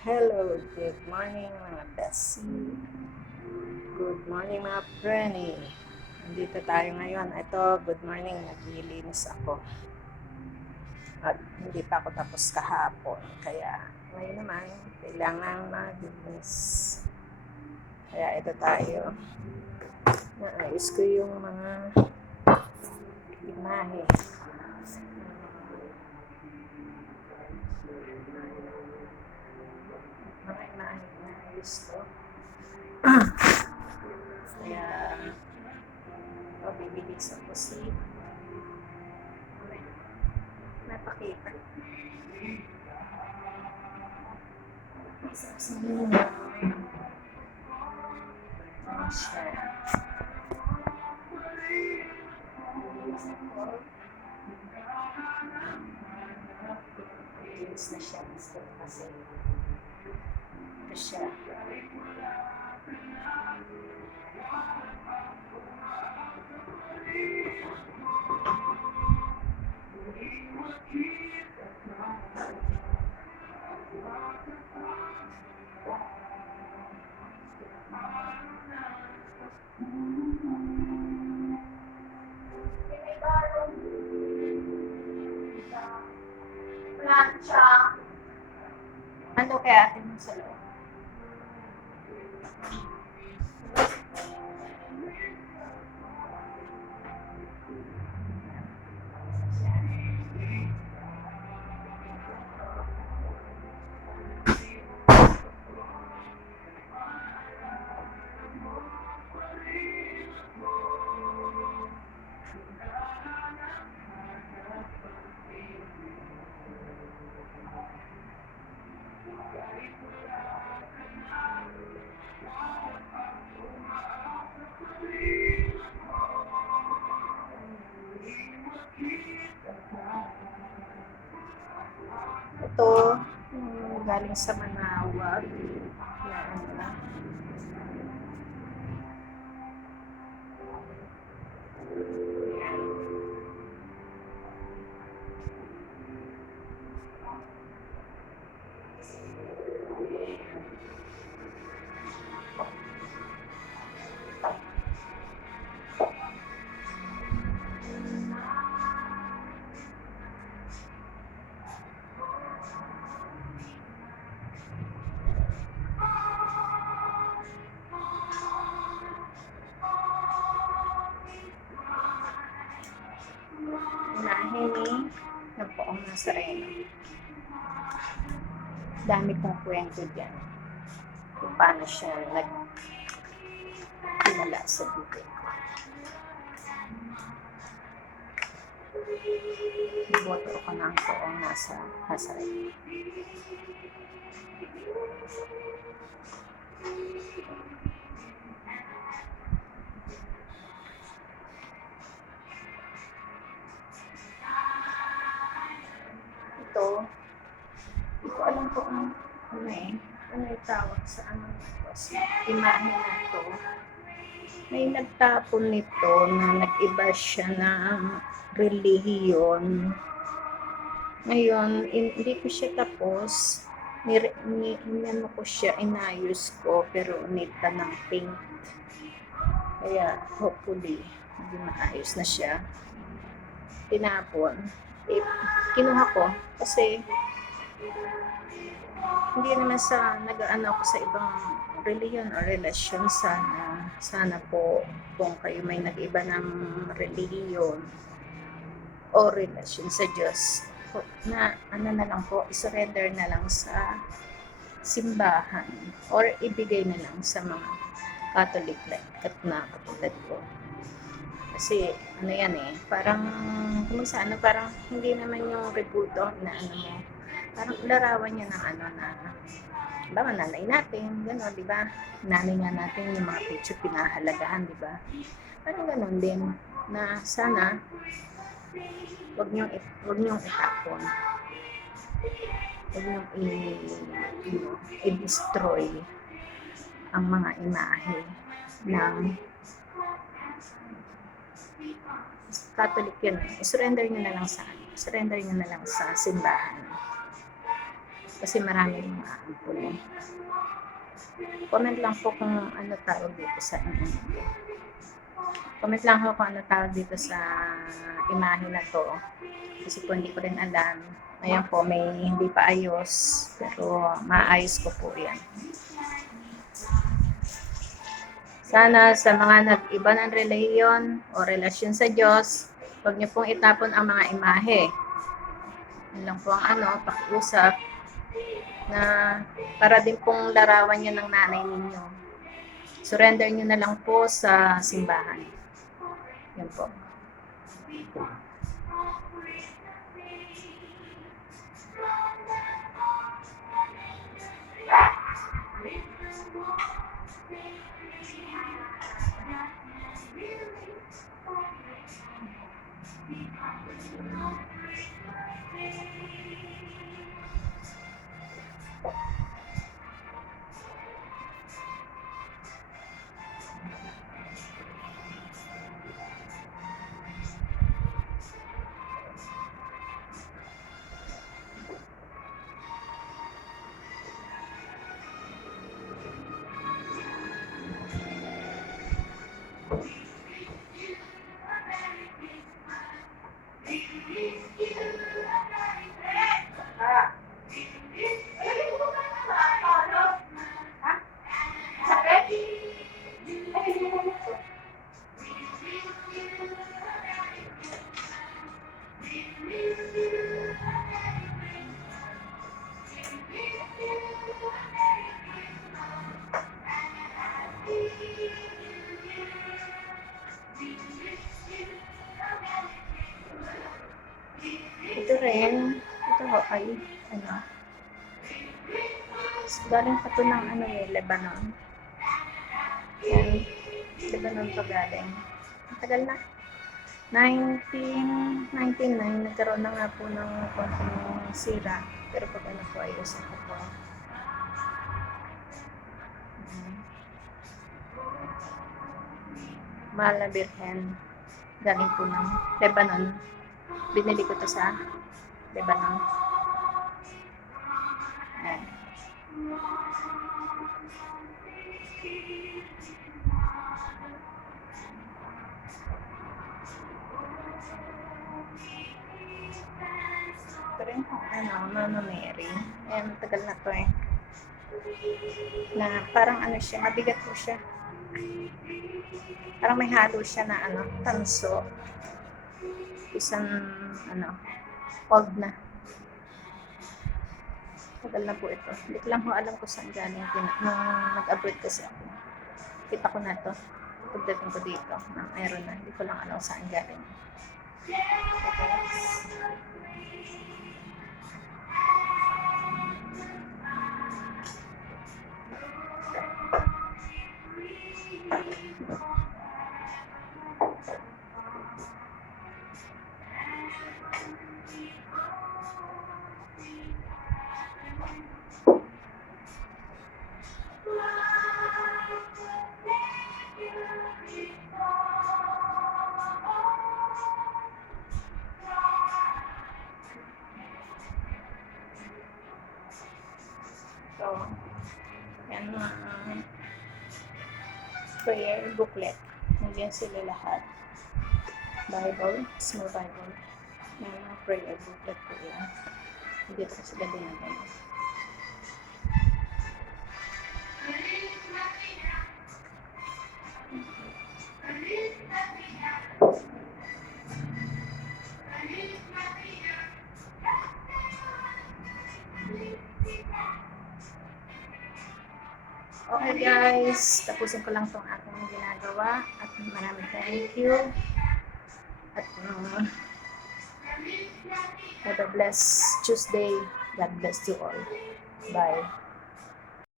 Hello, good morning mga besi. Good morning mga preni. Nandito tayo ngayon. Ito, good morning. Naglilinis ako. At hindi pa ako tapos kahapon. Kaya ngayon naman, kailangan maglinis. Kaya ito tayo. Naayos ko yung mga imahe. Mga imahe na ayos ko. Kaya, bibilis ako napakita. Linis na siya kasi ito siya. Plancha. Ano kaya atin mo sa loob? Ito, galing sa Manawag. Yan. Unahin ni ng Poong Nazareno. Dami kong kwento dyan. Kung paano siya nagsimula sa buhay. Iboto ako ng Poong Nazareno. Ito, hindi ko alam kung ano yung tawag sa imahe na ito. May nagtapon nito na nag-iba siya ng relihiyon. Ngayon, hindi ko siya tapos. Inano ko siya, inayos ko, pero need pa ng paint. Kaya, hopefully, hindi maayos na siya. Tinapon. Kinuha ko kasi hindi naman sa nag-aano ako sa ibang reliyon o relasyon. Sana po kung kayo may nag-iba ng reliyon o relasyon sa Diyos, na ano na lang po, isurrender na lang sa simbahan or ibigay na lang sa mga Catholic na katulad ko. Kasi ano yan parang kung sa parang hindi naman yung rebuto na mo, parang larawan niya ng na nanay natin, gano'n, di ba? Nanay nga natin yung mga picture pinahalagahan, di ba? Parang gano'n din na sana wag niyong itapon. Wag niyong i-destroy ang mga imahe ng Catholic yun. Surrender niyo na lang sa simbahan. Kasi marami rin maaampunin. Comment lang po kung ano tawag dito sa comment lang ako kung ano tawag dito sa imahe na to. Kasi po hindi ko rin alam. Ayan po, may hindi pa ayos. Pero maayos ko po yan. Sana sa mga nag-iba ng reliyon o relasyon sa Diyos, huwag niyo pong itapon ang mga imahe. Yun lang po ang pakiusap na para din pong larawan niyo ng nanay ninyo. Surrender niyo na lang po sa simbahan. Yan po. Ito rin, ito ho ay, galing pa to ng Lebanon. Yan, Lebanon to galing. Matagal na. 1999, nagkaroon na nga po ng konting sira. Pero pag po, ayusin ko po. Mahal na Birhen. Galing po ng Lebanon. Binili ko to sa Lebanon. Ayan. Ito rin kung Mama Mary. Ayan, matagal na to eh. Na parang siya, mabigat po siya. Parang may halo siya na tanso. Isang old na. Tagal na po ito. Hindi ko lang alam kung saan galing. Nung nag-abroad kasi ako. Kita ko na to. Pagdating ko dito, mayroon na. Hindi ko lang alam saan galing. So, yan prayer booklet. Nandiyan sila lahat. Bible, small Bible. Yan prayer booklet po yan. Dito ko sila dinagay. Okay guys, tapusin ko lang tong aking ginagawa at maraming thank you at have a blessed Tuesday. God bless you all. Bye.